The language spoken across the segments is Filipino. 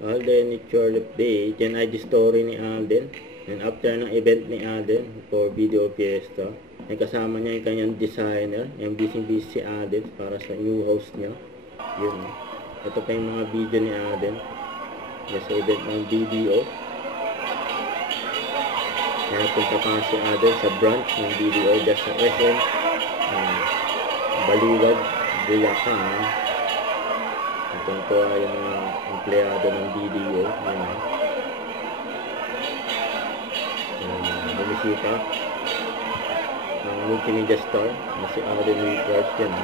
Alden ni Charlotte Bay. Yan IG story ni Alden. And after ng event ni Alden for Video Fiesta, ay kasama niya yung kanyang designer. Yung busy si Alden para sa new house niya. Yun. Ito pa yung mga video ni Alden. Yan sa event ng BDO. Kaya punta pa si Alden sa branch ng BDO just sa SM Baliwag, Bulacan. Ito po ay yung empleyado ng BDO. Yan. Bumisita ang multimedia star na si Alden Richards yan.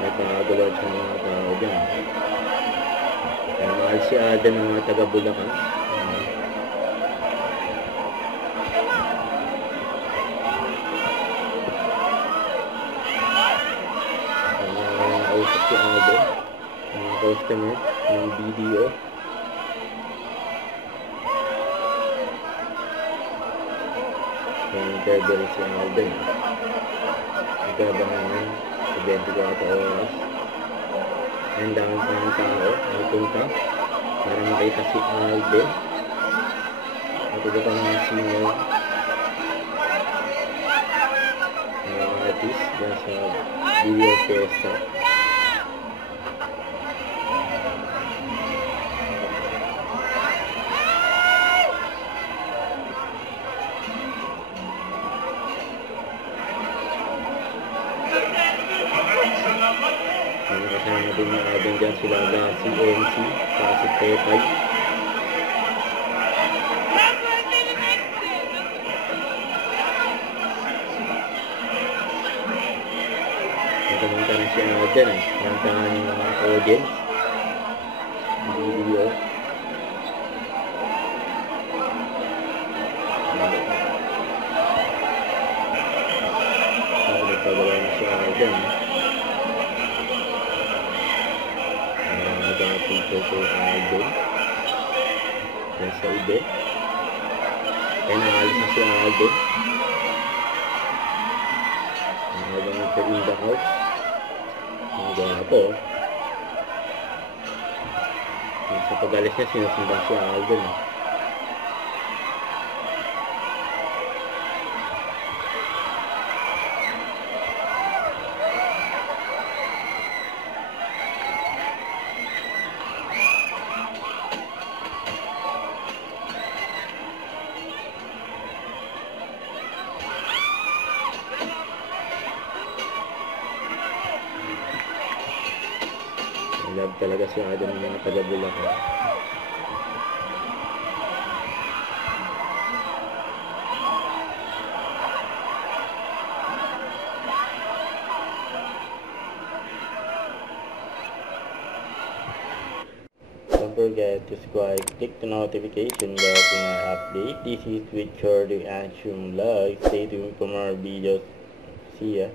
May pangagawad sa mga tao dyan. Kaya mahal si Alden ng mga taga Bulacan. Nakausap si Alden mga customer ng BDO. Yung interview si Alden. Nagkabangan ng 24 oras. Ang dami pa ng tao nagpunta para makita si Alden. At ito pa mga senior mga artist dyan sa Video Fiesta. Kasama din na Alden dyan sila si MC saka si Tetay. Nagkamanta na si Alden kantahan yung mga audience video. Nagpagawa na si Alden. Nagpapito ko Alden dyan sa event. Kaya nakalis na si Alden. Habang nagka-in the house ang gwapo. Sa pag-alis niya sinusundan si Alden. Love talaga si Alden ng mga taga-Bulacan. Don't forget to subscribe, click the notification bell for my update. This is with Charlie Action Vlog. Stay tuned for more videos. See ya.